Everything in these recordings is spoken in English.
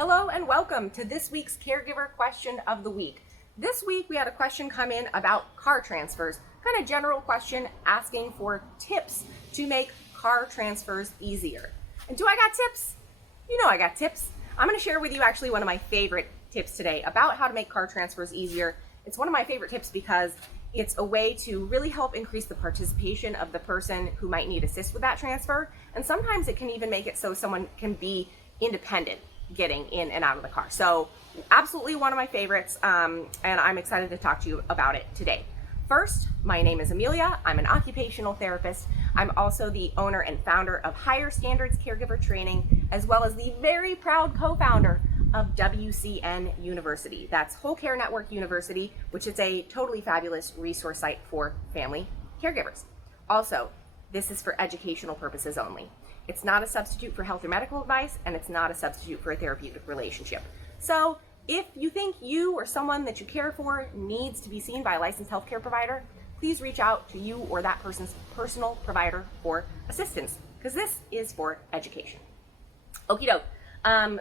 Hello and welcome to this week's Caregiver Question of the Week. This week we had a question come in about car transfers, kind of general question asking for tips to make car transfers easier. And do I got tips? You know I got tips. I'm going to share with you actually one of my favorite tips today about how to make car transfers easier. It's one of my favorite tips because it's a way to really help increase the participation of the person who might need assist with that transfer. And sometimes it can even make it so someone can be independent getting in and out of the car. So absolutely one of my favorites, and I'm excited to talk to you about it today. First, my name is Amelia. I'm an occupational therapist. I'm also the owner and founder of Higher Standards Caregiver Training, as well as the very proud co-founder of WCN University. That's Whole Care Network University, which is a totally fabulous resource site for family caregivers. Also, this is for educational purposes only. It's not a substitute for health or medical advice, and it's not a substitute for a therapeutic relationship. So if you think you or someone that you care for needs to be seen by a licensed healthcare provider, please reach out to you or that person's personal provider for assistance, because this is for education. Okie doke.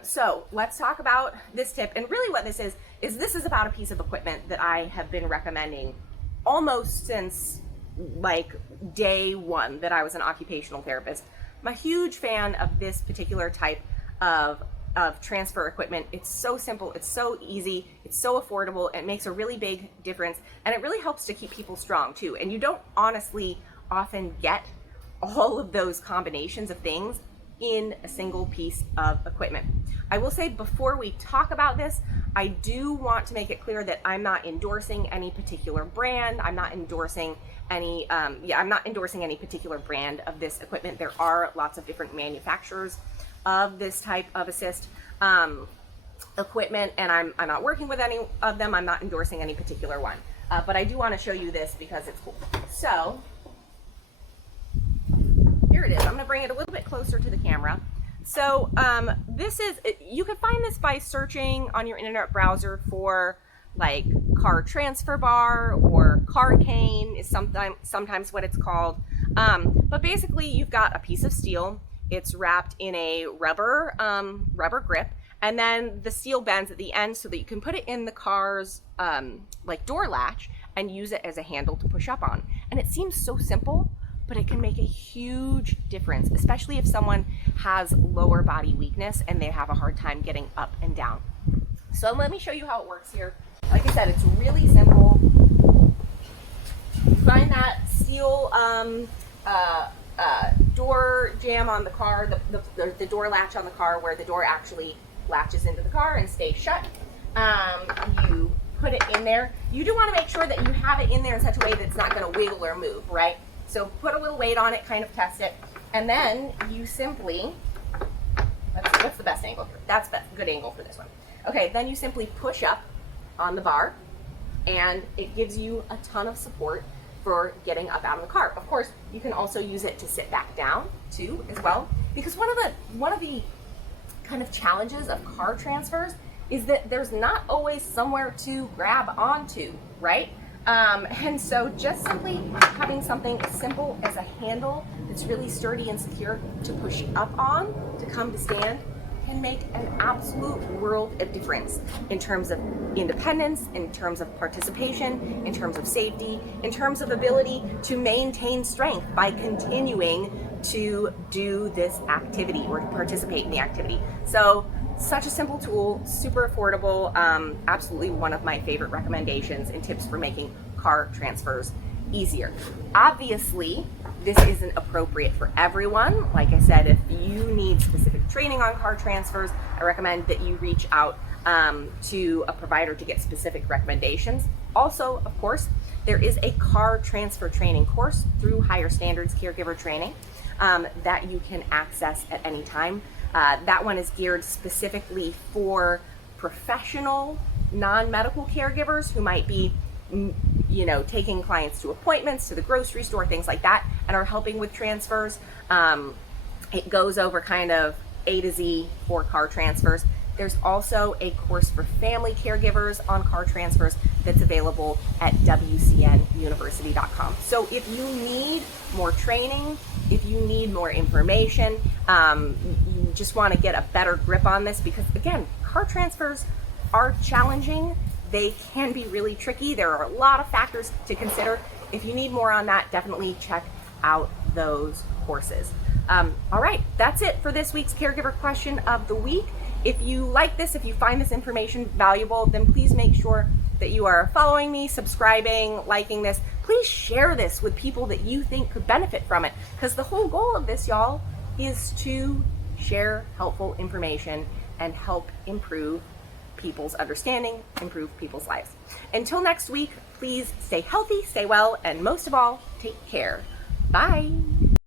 So let's talk about this tip. And really what this is about a piece of equipment that I have been recommending almost since like day one that I was an occupational therapist. I'm a huge fan of this particular type of transfer equipment. It's so simple, it's so easy, it's so affordable, it makes a really big difference, and it really helps to keep people strong too. And you don't honestly often get all of those combinations of things in a single piece of equipment. I will say before we talk about this, I do want to make it clear that I'm not endorsing any particular brand. I'm not endorsing any particular brand of this equipment. There are lots of different manufacturers of this type of assist equipment, and I'm not working with any of them. I'm not endorsing any particular one, but I do want to show you this because it's cool. So here it is. I'm going to bring it a little bit closer to the camera. So you can find this by searching on your internet browser for like car transfer bar, or car cane is sometimes what it's called. But basically you've got a piece of steel. It's wrapped in a rubber grip, and then the steel bends at the end so that you can put it in the car's like door latch and use it as a handle to push up on. And it seems so simple, but it can make a huge difference, especially if someone has lower body weakness and they have a hard time getting up and down. So let me show you how it works here. Like I said, it's really simple. You find that steel door jamb on the car, the door latch on the car where the door actually latches into the car and stays shut. You put it in there. You do want to make sure that you have it in there in such a way that it's not going to wiggle or move, right? So put a little weight on it, kind of test it, and then you simply, what's the best angle here? That's a good angle for this one. Okay, then you simply push up on the bar, and it gives you a ton of support for getting up out of the car. Of course, you can also use it to sit back down too, as well, because one of the kind of challenges of car transfers is that there's not always somewhere to grab onto, right? And so just simply having something as simple as a handle that's really sturdy and secure to push up on to come to stand can make an absolute world of difference in terms of independence, in terms of participation, in terms of safety, in terms of ability to maintain strength by continuing to do this activity or to participate in the activity. So such a simple tool, super affordable, absolutely one of my favorite recommendations and tips for making car transfers easier. Obviously, this isn't appropriate for everyone. Like I said, if you need specific training on car transfers, I recommend that you reach out to a provider to get specific recommendations. Also, of course, there is a car transfer training course through Higher Standards Caregiver Training that you can access at any time. That one is geared specifically for professional, non-medical caregivers who might be, taking clients to appointments, to the grocery store, things like that, and are helping with transfers. It goes over kind of A to Z for car transfers. There's also a course for family caregivers on car transfers that's available at wcnuniversity.com. So if you need more training, if you need more information, you just want to get a better grip on this, because again, car transfers are challenging. They can be really tricky. There are a lot of factors to consider. If you need more on that, definitely check out those courses. All right, that's it for this week's Caregiver Question of the Week. If you like this, if you find this information valuable, then please make sure that you are following me, subscribing, liking this. Please share this with people that you think could benefit from it, because the whole goal of this, y'all, is to share helpful information and help improve people's understanding, improve people's lives. Until next week, please stay healthy, stay well, and most of all, take care. Bye.